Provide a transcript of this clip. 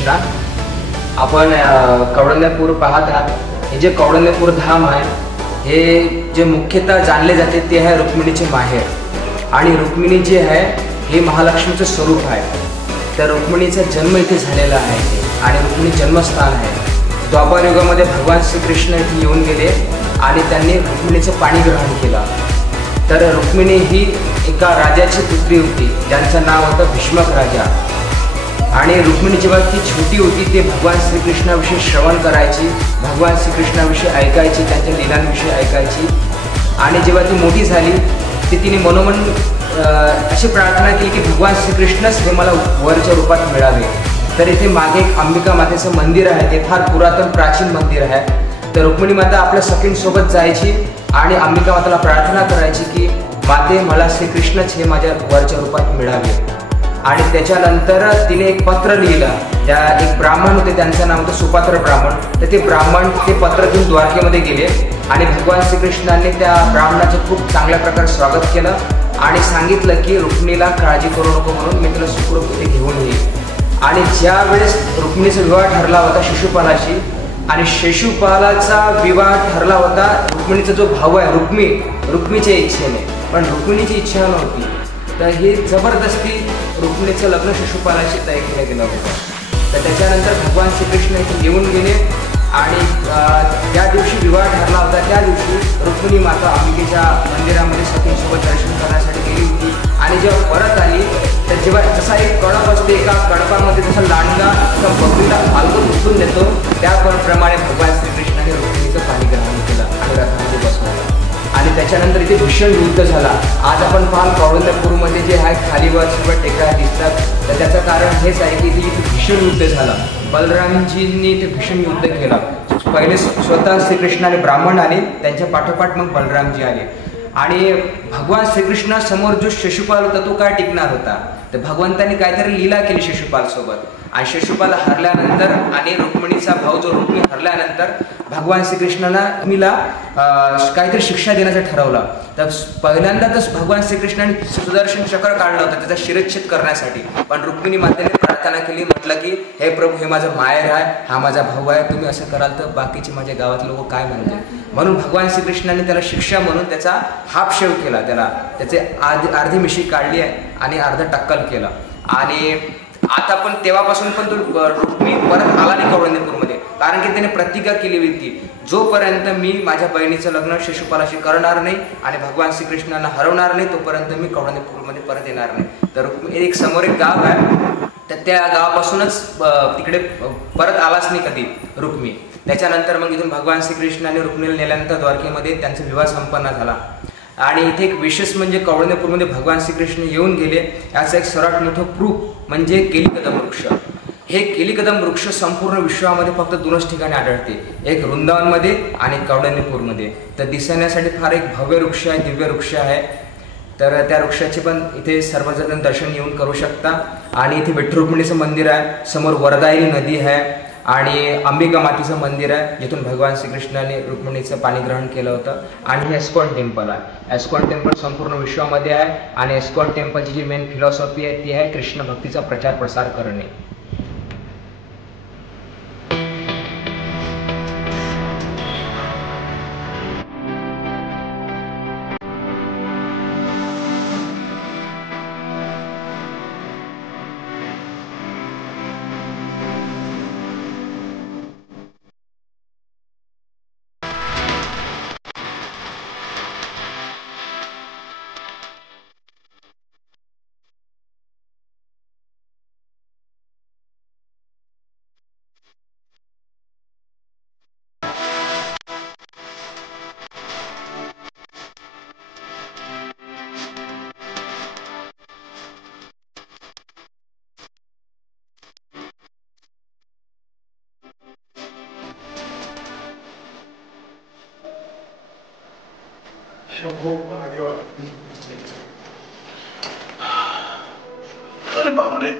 कृष्णा. आपण कौंडण्यपूर पाहत आहात. हे जे कौंडण्यपूर धाम आहे हे जे मुख्यतः जाणले जाते ते आहे रुक्मिणीचे माहेर. आणि रुक्मिणी जे आहे हे महालक्ष्मीचं स्वरूप आहे. तर रुक्मिणीचा जन्म इथे झालेला आहे आणि रुक्मिणी जन्मस्थान आहे. द्वापर युगामध्ये भगवान श्रीकृष्ण इथे येऊन गेले आणि त्यांनी रुक्मिणीचं पाणी ग्रहण केलं. तर रुक्मिणी ही एका राजाची पुत्री होती ज्यांचं नाव होतं भीष्मक राजा. आणि रुक्मिणी जेव्हा ती छोटी होती ते भगवान श्रीकृष्णाविषयी श्रवण करायची, भगवान श्रीकृष्णाविषयी ऐकायची, त्यांच्या लीलांविषयी ऐकायची. आणि जेव्हा ती मोठी झाली ती तिने मनोमन अशी प्रार्थना केली की भगवान श्रीकृष्णच हे मला वरच्या रूपात मिळावे. तर इथे मागे एक अंबिका मातेचं मंदिर आहे, ते फार पुरातन प्राचीन मंदिर आहे. तर रुक्मिणी माता आपल्या सखींसोबत जायची आणि अंबिका माताला प्रार्थना करायची की माते मला श्रीकृष्णच हे माझ्या वरच्या रूपात मिळावे. आणि त्याच्यानंतर तिने एक पत्र लिहिलं. त्या एक ब्राह्मण होते, त्यांचं नाव होतं सुपात्र ब्राह्मण. तर ते ब्राह्मण ते पत्र घेऊन द्वारकेमध्ये गेले आणि भगवान श्रीकृष्णाने त्या ब्राह्मणाचं खूप चांगल्या प्रकारे स्वागत केलं आणि सांगितलं की रुक्मिणीला काळजी करू नको म्हणून मी तुला सुखरूप इथे घेऊन येईल. आणि ज्या वेळेस रुक्मिणीचा विवाह ठरला होता शिशुपालाशी आणि शिशुपालाचा विवाह ठरला होता रुक्मिणीचा जो भाऊ आहे रुक्मीच्या इच्छेने, पण रुक्मिणीची इच्छा नव्हती. तर ही जबरदस्ती रुक्मिणीचं लग्न शिशुपालाशी तय केलं गेलं होतं. तर त्याच्यानंतर भगवान श्रीकृष्ण इथे येऊन गेले आणि ज्या दिवशी विवाह ठरला होता त्या दिवशी रुक्मिणी माता अंबिकेच्या मंदिरामध्ये सखींसोबत दर्शन करण्यासाठी गेली होती. आणि जेव्हा परत आली तर जेव्हा जसा एक कडप असते, एका कडपामध्ये जसा लांडगा त्या बकरीला अलगद उचलून देतो त्याप्रमाणे भगवान श्रीकृष्णाने रुक्मिणीचं पाणी ग्रहण केलं आणि रथामध्ये बसवलं. आणि त्याच्यानंतर इथे भीषण युद्ध झाला. आज आपण पाहाल कौंडण्यपूरमध्ये जे आहे खालीवर सर्व टेकड्या दिसतात. तर त्याचं कारण हेच आहे की इथे भीषण युद्ध झालं. बलरामजींनी ते भीषण युद्ध केलं. पहिले स्वतः श्रीकृष्णाने ब्राह्मण आले, त्यांच्या पाठोपाठ मग बलरामजी आले. आणि भगवान श्रीकृष्णासमोर जो शिशुपाल होता तो काय टिकणार होता. तर भगवंतांनी काहीतरी लीला केली शिशुपाल सोबत. आणि शिशुपाल हरल्यानंतर आणि रुक्मिणीचा भाऊ जो रुक्मिणी हरल्यानंतर भगवान श्रीकृष्णाला रुक्मिणीला काहीतरी शिक्षा देण्याचं ठरवलं. तर पहिल्यांदा तर भगवान श्रीकृष्णाने सुदर्शन चक्र काढलं होतं त्याचा शिरच्छेद करण्यासाठी. पण रुक्मिणी मातेने प्रार्थना केली, म्हटलं की हे प्रभू हे माझं माहेर आहे, हा माझा भाऊ आहे, तुम्ही असं कराल तर बाकीचे माझ्या गावातले लोक काय म्हणतील. म्हणून भगवान श्रीकृष्णाने त्याला शिक्षा म्हणून त्याचा हाफ शेव केला, त्याचे अर्धी मिशी काढली आहे आणि अर्ध टक्कल केलं. आणि आता पण तेव्हापासून पण तो रुक्मिणी परत आला नाही कौंडण्यपूरमध्ये, कारण की त्याने प्रतिज्ञा केली होती जोपर्यंत मी माझ्या बहिणीचं लग्न शिशुपालाशी करणार नाही आणि भगवान श्रीकृष्णांना हरवणार नाही तोपर्यंत मी कौंडण्यपूरमध्ये परत येणार नाही. तर एक समोर एक गाव आहे, तर त्या गावापासूनच तिकडे परत आलाच नाही कधी रुक्मिणी. त्याच्यानंतर मग इथून भगवान श्रीकृष्णाने रुक्मिणीला नेल्यानंतर द्वारकेमध्ये त्यांचा विवाह संपन्न झाला. आणि इथे एक विशेष म्हणजे कौंडण्यपूरमध्ये भगवान श्रीकृष्ण येऊन गेले याचं एक सर्वात मोठं प्रूफ म्हणजे केलिकदम वृक्ष. हे केलिकदम वृक्ष संपूर्ण विश्वामध्ये फक्त 2च ठिकाणी आढळते, एक वृंदावनमध्ये आणि कौंडण्यपूरमध्ये. तर दिसण्यासाठी फार एक भव्य वृक्ष आहे, दिव्य वृक्ष आहे. तर त्या वृक्षाचे पण इथे सर्वजण दर्शन येऊन करू शकता. आणि इथे विठ्ठल रुक्मिणीचं मंदिर आहे, समोर वरदायिनी नदी आहे आणि अंबिका मातेचं मंदिर आहे जिथून भगवान श्रीकृष्णाने रुक्मिणीचं पाणी ग्रहण केलं होतं. आणि हे एस्कॉन टेम्पल आहे. एस्कॉन टेम्पल संपूर्ण विश्वामध्ये आहे आणि एस्कॉन टेम्पलची जी मेन फिलॉसॉफी आहे ती आहे कृष्ण भक्तीचा प्रचार प्रसार करणे. शंभो महादेवा. अरे बापरे.